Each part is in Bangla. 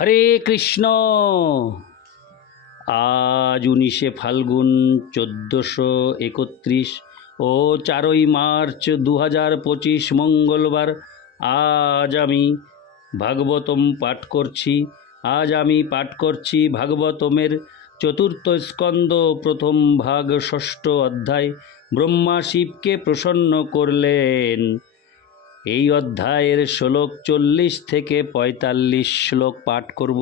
হরে কৃষ্ণ। আজ উনিশে ফাল্গুন চোদ্দোশো একত্রিশ ও চারই মার্চ দু হাজার পঁচিশ মঙ্গলবার আজ আমি ভাগবতম পাঠ করছি। আজ আমি পাঠ করছি ভাগবতমের চতুর্থ স্কন্দ, প্রথম ভাগ, ষষ্ঠ অধ্যায়। ব্রহ্মা শিবকে প্রসন্ন করলেন। এই অধ্যায়ের শ্লোক চল্লিশ থেকে পঁয়তাল্লিশ শ্লোক পাঠ করব।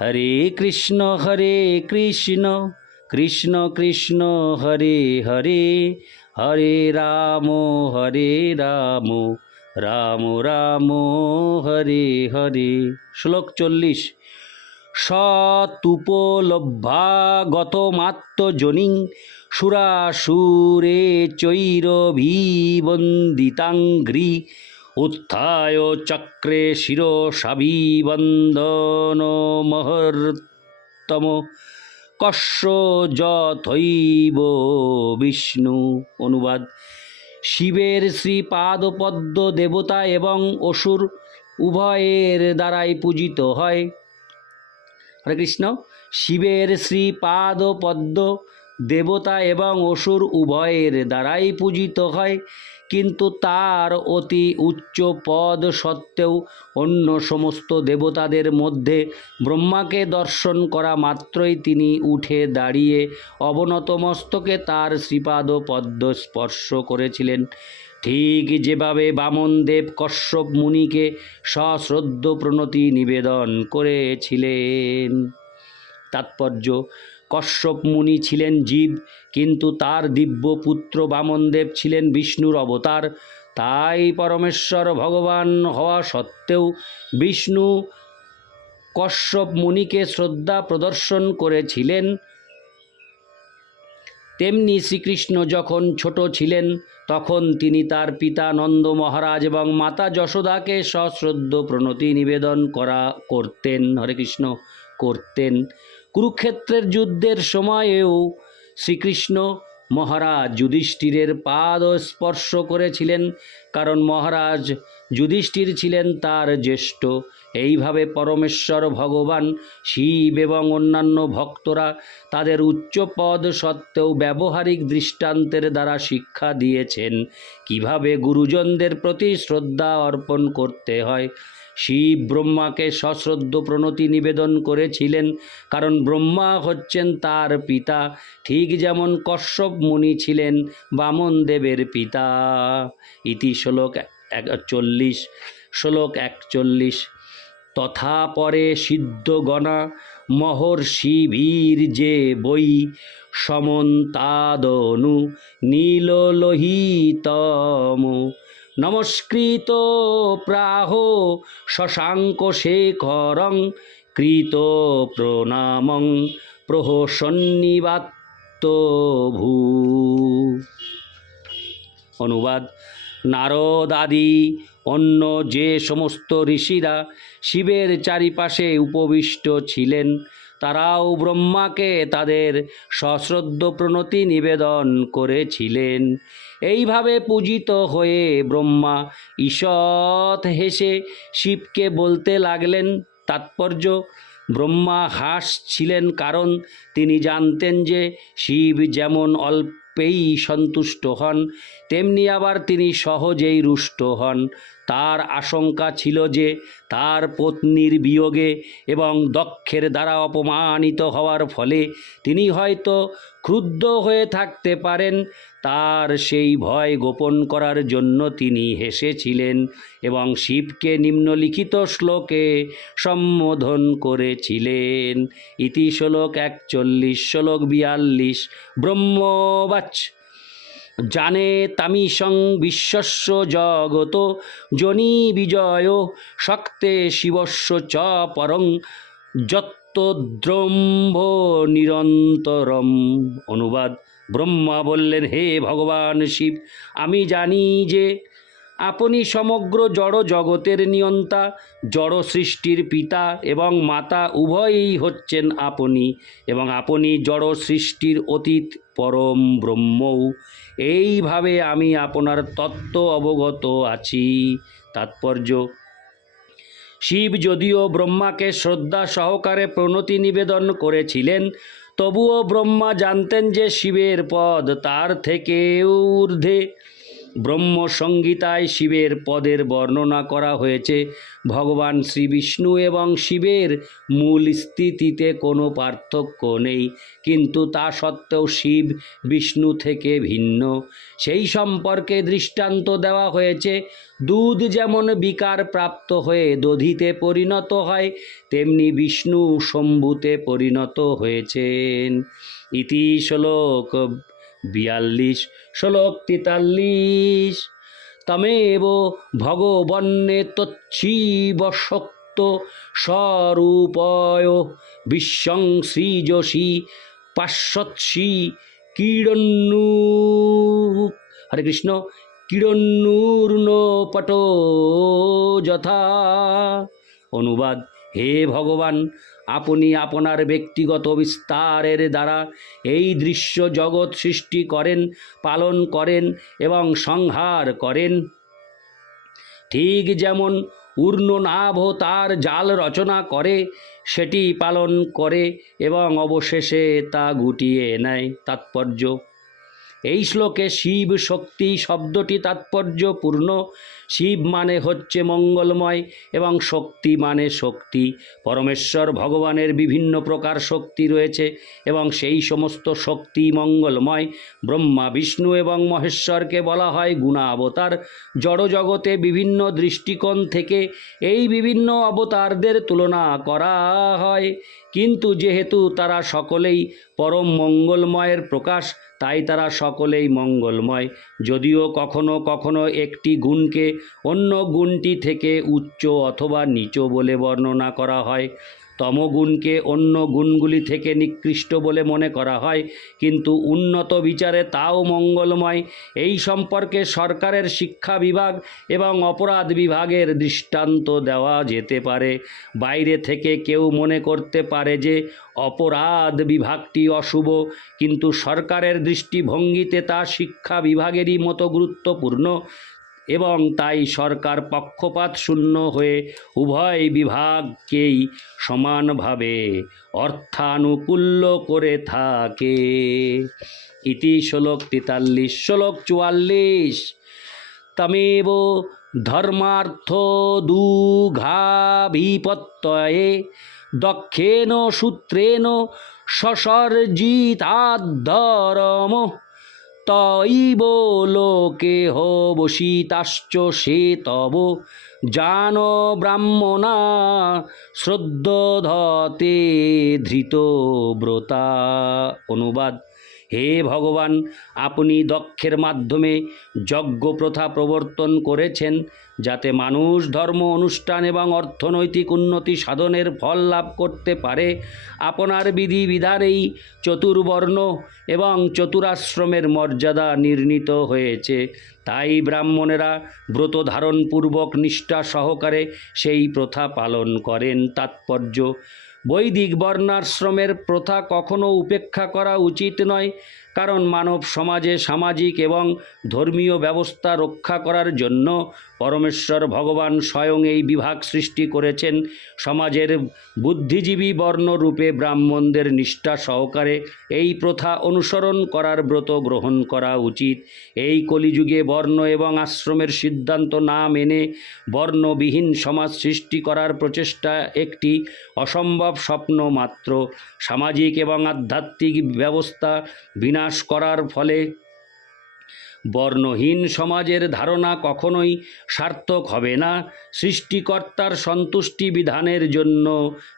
হরে কৃষ্ণ হরে কৃষ্ণ কৃষ্ণ কৃষ্ণ, হরে হরে হরে রাম হরে রাম রাম রাম, হরে হরে। শ্লোক চল্লিশ। সতুপলভ্যাগতমাত্মজনিং সুরাসুরে চৈরভিবন্দিতাঙ্ঘ্রি উত্থায় চক্রে শিরসাভিবন্দন মহর্তম কস্য যথৈব বিষ্ণু অনুবাদ। শিবের শ্রীপাদপদ্ম দেবতা এবং অসুর উভয়ের দ্বারাই পূজিত হয়। হরে কৃষ্ণ। শিবের শ্রীপাদ পদ্ম দেবতা এবং অসুর উভয়ের দ্বারাই পূজিত হয়, কিন্তু তার অতি উচ্চ পদ সত্ত্বেও অন্য সমস্ত দেবতাদের মধ্যে ব্রহ্মাকে দর্শন করা মাত্রই তিনি উঠে দাঁড়িয়ে অবনত মস্তকে তার শ্রীপাদ পদ্ম স্পর্শ করেছিলেন। ঠিক যেভাবে বামনদেব কশ্যপ মুনিকে সশ্রদ্ধ প্রণতি নিবেদন করেছিলেন। তাৎপর্য কশ্যপ মুনি ছিলেন জীব, কিন্তু তার দিব্য পুত্র বামনদেব ছিলেন বিষ্ণুর অবতার। তাই পরমেশ্বর ভগবান হওয়া সত্ত্বেও বিষ্ণু কশ্যপ মুনিকে শ্রদ্ধা প্রদর্শন করেছিলেন। তেমনি শ্রীকৃষ্ণ যখন ছোট ছিলেন, তখন তিনি তার পিতা নন্দ মহারাজ এবং মাতা যশোদাকে সশ্রদ্ধ প্রণতি নিবেদন করা করতেন, হরে কৃষ্ণ, করতেন। কুরুক্ষেত্রের যুদ্ধের সময়েও শ্রীকৃষ্ণ মহারাজ যুধিষ্ঠিরের পাদ স্পর্শ করেছিলেন, কারণ মহারাজ যুধিষ্ঠির ছিলেন তার জ্যেষ্ঠ। এইভাবে পরমেশ্বর ভগবান শিব এবং অন্যান্য ভক্তরা তাদের উচ্চ পদ সত্ত্বেও ব্যবহারিক দৃষ্টান্তের দ্বারা শিক্ষা দিয়েছেন। কীভাবে গুরুজনদের প্রতি শ্রদ্ধা অর্পণ করতে হয় শিব ব্রহ্মাকে সশ্রদ্ধ প্রণতি নিবেদন করেছিলেন, কারণ ব্রহ্মা হচ্ছেন তার পিতা। ঠিক যেমন কশ্যপ মুনি ছিলেন বামন দেবের পিতা। ইতি শ্লোক একচল্লিশ। শ্লোক একচল্লিশ। তথা পরে সিদ্ধগণা, মহর্ষিভীর যে বই সমন্তাদনু নীললোহিতম নমস্কৃত প্রাহ শশাঙ্ক শেখরং কৃত প্রণামং প্রহসন্নিবাত্ত ভূ। অনুবাদ, নারদ আদি, অন্য যে সমস্ত ঋষিরা শিবের চারিপাশে উপবিষ্ট ছিলেন তারাও ব্রহ্মাকে তাদের সশ্রদ্ধ প্রণতি নিবেদন করেছিলেন। এইভাবে পূজিত হয়ে ব্রহ্মা ঈষৎ হেসে শিবকে বলতে লাগলেন, তাৎপর্য, ব্রহ্মা হাস ছিলেন কারণ তিনি জানতেন যে শিব যেমন অল্পেই সন্তুষ্ট হন, তেমনি আবার তিনি সহজেই রুষ্ট হন। তার আশঙ্কা ছিল যে তার পত্নীর বিয়োগে এবং দক্ষের দ্বারা অপমানিত হওয়ার ফলে তিনি হয়তো ক্রুদ্ধ হয়ে থাকতে পারেন তার সেই ভয় গোপন করার জন্য তিনি হেসেছিলেন এবং শিবকে নিম্নলিখিত শ্লোকে সম্বোধন করেছিলেন। ইতি শ্লোক একচল্লিশ, শ্লোক বিয়াল্লিশ, ব্রহ্মবাচ। জানে তামিসং বিশ্বস্য জগত, জনি বিজয় শক্তে শিবস্য চ পরং, যত্তদ্রম্ভ নিরন্তরম। অনুবাদ ব্রহ্মা বললেন, হে ভগবান শিব, আমি জানি যে আপনি সমগ্র জড় জগতের নিয়ন্তা, জড় সৃষ্টির পিতা এবং মাতা উভয়ই হচ্ছেন আপনি এবং আপনি জড় সৃষ্টির অতীত পরম ব্রহ্মও। এইভাবে আমি আপনার তত্ত্ব অবগত আছি। তাৎপর্য। শিব যদিও ব্রহ্মাকে শ্রদ্ধা সহকারে প্রণতি নিবেদন করেছিলেন তবুও ব্রহ্মা জানতেন যে শিবের পদ তার থেকেও ঊর্ধ্বে। ব্রহ্ম সংগীতায় শিবের পদের বর্ণনা করা হয়েছে। ভগবান শ্রী বিষ্ণু এবং শিবের মূল স্থিতিতে কোনো পার্থক্য নেই, কিন্তু তা সত্ত্বেও শিব বিষ্ণু থেকে ভিন্ন। সেই সম্পর্কে দৃষ্টান্ত দেওয়া হয়েছে, দুধ যেমন বিকার প্রাপ্ত হয়ে দধিতে পরিণত হয়, তেমনি বিষ্ণু শম্ভুতে পরিণত হয়েছেন। ইতি শ্লোক বিয়াল্লিশ, শ্লোক তেতাল্লিশ। তমেব ভগবন্নে তচ্ছিব শক্ত স্বরূপয় বিশ্বং সৃজসী পাশ্বৎসী কীড়ন্নু হরে কৃষ্ণ কীড়ন্নুর্ণ পট যথা। অনুবাদ, হে ভগবান আপনি আপনার ব্যক্তিগত বিস্তারের দ্বারা এই দৃশ্য জগৎ সৃষ্টি করেন, পালন করেন এবং সংহার করেন। ঠিক যেমন উর্ণনাভ তার জাল রচনা করে, সেটি পালন করে এবং অবশেষে তা গুটিয়ে নেয় তাৎপর্য। এই শ্লোকে শিব শক্তি শব্দটি তাৎপর্যপূর্ণ। শিব মানে হচ্ছে মঙ্গলময় এবং শক্তি মানে শক্তি। পরমেশ্বর ভগবানের বিভিন্ন প্রকার শক্তি রয়েছে এবং সেই সমস্ত শক্তি মঙ্গলময়। ব্রহ্মা, বিষ্ণু এবং মহেশ্বরকে বলা হয় গুণাবতার। জড়জগতে বিভিন্ন দৃষ্টিকোণ থেকে এই বিভিন্ন অবতারদের তুলনা করা হয়। কিন্তু যেহেতু তারা সকলেই পরম মঙ্গলময়ের প্রকাশ, তাই তারা সকলেই মঙ্গলময়। যদিও কখনো কখনো একটি গুণকে অন্য গুণটি থেকে উচ্চ অথবা নিচ বলে বর্ণনা করা হয়। তমগুণকে অন্য গুণগুলি থেকে নিকৃষ্ট বলে মনে করা হয়, কিন্তু উন্নত বিচারে তাও মঙ্গলময়। এই সম্পর্কে সরকারের শিক্ষা বিভাগ এবং অপরাধ বিভাগের দৃষ্টান্ত দেওয়া যেতে পারে। বাইরে থেকে কেউ মনে করতে পারে যে, অপরাধ বিভাগটি অশুভ, কিন্তু সরকারের দৃষ্টিভঙ্গিতে তা শিক্ষা বিভাগেরই মতো গুরুত্বপূর্ণ। এবং তাই সরকার পক্ষপাত শূন্য হয়ে উভয় বিভাগকেই সমানভাবে অর্থানুকূল্য করে থাকে। ইতি শ্লোক তেতাল্লিশ, শ্লোক চুয়াল্লিশ। তমেব ধর্মার্থ দুঘাভিপত্যয়ে দক্ষেণ সূত্রেণ সসর্জিতাদ্ধরম। তৈব লোকে হবসিতাশ্চ সে তব। জান ব্রাহ্মণা শ্রদ্ধতে ধৃত ব্রতা। অনুবাদ, হে ভগবান, আপনি দক্ষের মাধ্যমে যজ্ঞ প্রথা প্রবর্তন করেছেন। যাতে মানুষ ধর্ম, অনুষ্ঠান এবং অর্থনৈতিক উন্নতি সাধনের ফল লাভ করতে পারে, আপনার বিধি বিধানেই চতুর্বর্ণ এবং চতুরাশ্রমের মর্যাদা নির্ণীত হয়েছে। তাই ব্রাহ্মণেরা ব্রত ধারণপূর্বক নিষ্ঠা সহকারে সেই প্রথা পালন করেন। তাৎপর্য, বৈদিক বর্ণাশ্রমের প্রথা কখনো উপেক্ষা করা উচিত নয়। কারণ মানব সমাজে সামাজিক এবং ধর্মীয় ব্যবস্থা রক্ষা করার জন্য পরমেশ্বর ভগবান স্বয়ং এই বিভাগ সৃষ্টি করেছেন। সমাজের বুদ্ধিজীবী বর্ণরূপে ব্রাহ্মণদের নিষ্ঠা সহকারে এই প্রথা অনুসরণ করার ব্রত গ্রহণ করা উচিত। এই কলিযুগে বর্ণ এবং আশ্রমের সিদ্ধান্ত না মেনে বর্ণবিহীন সমাজ সৃষ্টি করার প্রচেষ্টা একটি অসম্ভব স্বপ্ন মাত্র। সামাজিক এবং আধ্যাত্মিক ব্যবস্থা বিনাশ করার ফলে। বর্ণহীন সমাজের ধারণা কখনোই সার্থক হবে না। সৃষ্টিকর্তার সন্তুষ্টি বিধানের জন্য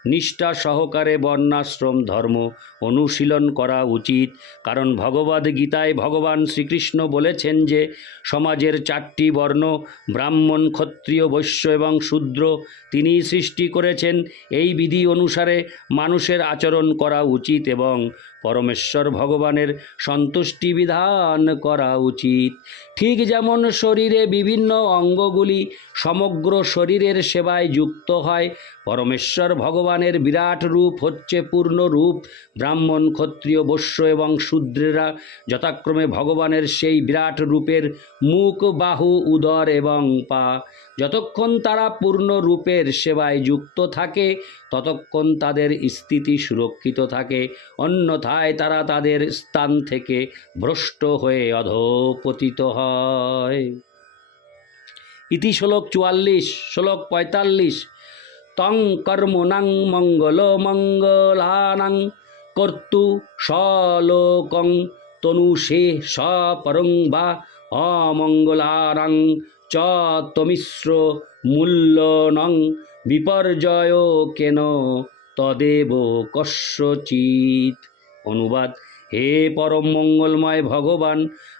নিষ্ঠা সহকারে বর্ণাশ্রম ধর্ম অনুশীলন করা উচিত। কারণ ভগবদ গীতায় ভগবান শ্রীকৃষ্ণ বলেছেন যে, সমাজের চারটি বর্ণ, ব্রাহ্মণ, ক্ষত্রিয়, বৈশ্য এবং শূদ্র তিনি সৃষ্টি করেছেন। এই বিধি অনুসারে মানুষের আচরণ করা উচিত এবং পরমেশ্বর ভগবানের সন্তুষ্টি বিধান করা উচিত। ঠিক যেমন শরীরে বিভিন্ন অঙ্গগুলি সমগ্র শরীরের সেবায় যুক্ত হয়, পরমেশ্বর ভগবানের বিরাট রূপ হচ্ছে পূর্ণ রূপ। ব্রাহ্মণ, ক্ষত্রিয়, বৈশ্য এবং শূদ্রেরা যথাক্রমে ভগবানের সেই বিরাট রূপের মুখ, বাহু, উদর এবং পা। যতক্ষণ তারা পূর্ণ রূপের সেবায় যুক্ত থাকে, ততক্ষণ তাদের স্থিতি সুরক্ষিত থাকে। অন্যথায় তারা তাদের স্থান থেকে ভ্রষ্ট হয়ে অধপতিত হয়। ইতি শ্লোক চুয়াল্লিশ, শ্লোক পঁয়তাল্লিশ। তং কর্মণাং মঙ্গল মঙ্গলানাং কর্তু সলোকং তনুষে সপরং বা অমঙ্গলানাং চ মূল্য নং বিপর্যয় কেন তদেব কস্যচিত অনুবাদ হে পরম মঙ্গলময় ভগবান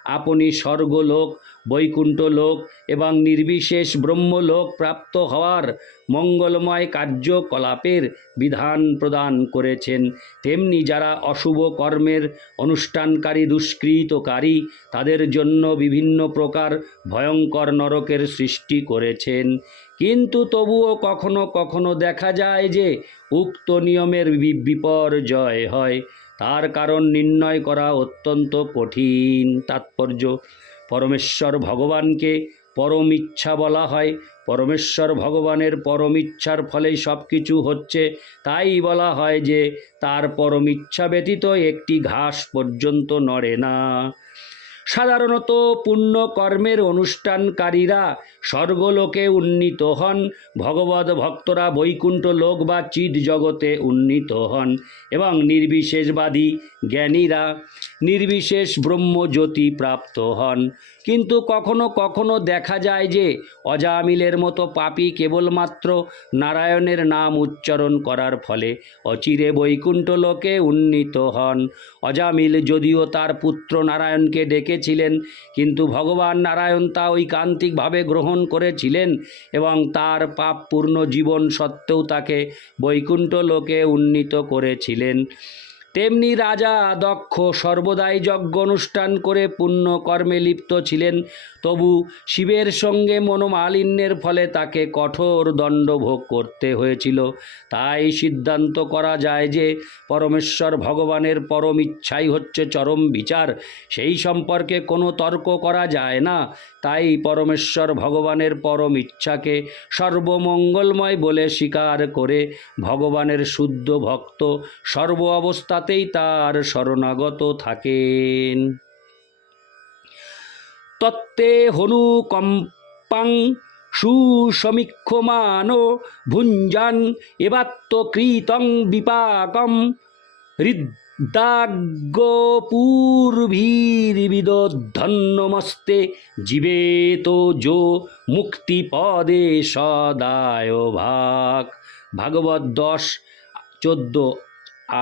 আপনি স্বর্গলোক বৈকুণ্ঠ লোক এবং নির্বিশেষ ব্রহ্মলোক প্রাপ্ত হওয়ার মঙ্গলময় কার্যকলাপের বিধান প্রদান করেছেন। তেমনি যারা অশুভ কর্মের অনুষ্ঠানকারী, দুষ্কৃতকারী, তাদের জন্য বিভিন্ন প্রকার ভয়ঙ্কর নরকের সৃষ্টি করেছেন। কিন্তু তবুও কখনো কখনো দেখা যায় যে উক্ত নিয়মের বিপর্যয় হয়। তার কারণ নির্ণয় করা অত্যন্ত কঠিন তাৎপর্য। পরমেশ্বর ভগবানকে পরম ইচ্ছা বলা হয়। পরমেশ্বর ভগবানের পরম ইচ্ছার ফলেই সব কিছু হচ্ছে। তাই বলা হয় যে, তার পরম ইচ্ছা ব্যতীত একটি ঘাস পর্যন্ত নড়ে না। সাধারণত পুণ্য কর্মের অনুষ্ঠানকারীরা স্বর্গলোকে উন্নীত হন। ভগবত ভক্তরা বৈকুণ্ঠ লোক বা চিদ জগতে উন্নীত হন এবং নির্বিশেষবাদী জ্ঞানীরা নির্বিশেষ ব্রহ্মজ্যোতি প্রাপ্ত হন। কিন্তু কখনো কখনো দেখা যায় যে অজামিলের মতো পাপী কেবলমাত্র নারায়ণের নাম উচ্চারণ করার ফলে অচিরে বৈকুণ্ঠ লোকে উন্নীত হন। অজামিল যদিও তার পুত্র নারায়ণকে ডেকেছিলেন, কিন্তু ভগবান নারায়ণ তা ঐকান্তিকভাবে গ্রহণ করেছিলেন এবং তার পাপপূর্ণ জীবন সত্ত্বেও তাকে বৈকুণ্ঠ লোকে উন্নীত করেছিলেন। তেমনি রাজা দক্ষ, সর্বদাই যজ্ঞ অনুষ্ঠান করে পুণ্য কর্মে লিপ্ত ছিলেন। তবু শিবের সঙ্গে মনোমালিন্যের ফলে তাকে কঠোর দণ্ড ভোগ করতে হয়েছিল। তাই সিদ্ধান্ত করা যায় যে, পরমেশ্বর ভগবানের পরম ইচ্ছাই হচ্ছে চরম বিচার। সেই সম্পর্কে কোনো তর্ক করা যায় না। তাই পরমেশ্বর ভগবানের পরম ইচ্ছাকে সর্বমঙ্গলময় বলে স্বীকার করে ভগবানের শুদ্ধ ভক্ত সর্ব অবস্থাতেই তার শরণাগত থাকেন। তত্ত্বে হনুকম্পাং সুসমীক্ষমান ভুঞ্জান এবাত্মকৃতং বিপাকম হৃদ্দাগ্যপূর্ভির্বিদধন্যমস্তে জীবেত যো মুক্তিপদে সদায় ভাগ ভাগবত দশ, চোদ্দ,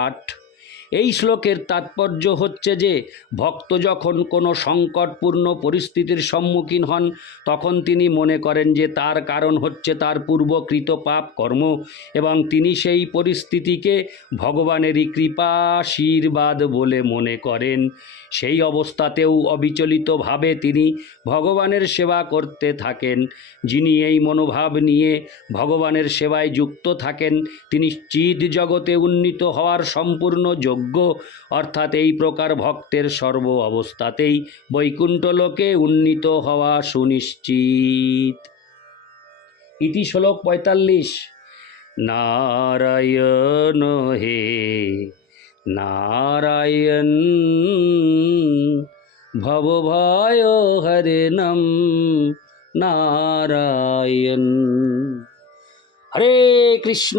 আট। এই শ্লোকের তাৎপর্য হচ্ছে যে, ভক্ত যখন কোনো সংকটপূর্ণ পরিস্থিতির সম্মুখীন হন, তখন তিনি মনে করেন যে তার কারণ হচ্ছে তার পূর্বকৃত পাপ কর্ম এবং তিনি সেই পরিস্থিতিকে ভগবানেরই কৃপা আশীর্বাদ বলে মনে করেন। সেই অবস্থাতেও অবিচলিতভাবে তিনি ভগবানের সেবা করতে থাকেন। যিনি এই মনোভাব নিয়ে ভগবানের সেবায় যুক্ত থাকেন, তিনি চিদ জগতে উন্নীত হওয়ার সম্পূর্ণ যোগ্য অর্থাৎ এই প্রকার ভক্তের সর্ব অবস্থাতেই বৈকুণ্ঠ লোকে উন্নীত হওয়া সুনিশ্চিত ইতি শ্লোক পঁয়তাল্লিশ নারায়ণ হে নারায়ণ ভবভয় হরে নম নারায়ণ হরে কৃষ্ণ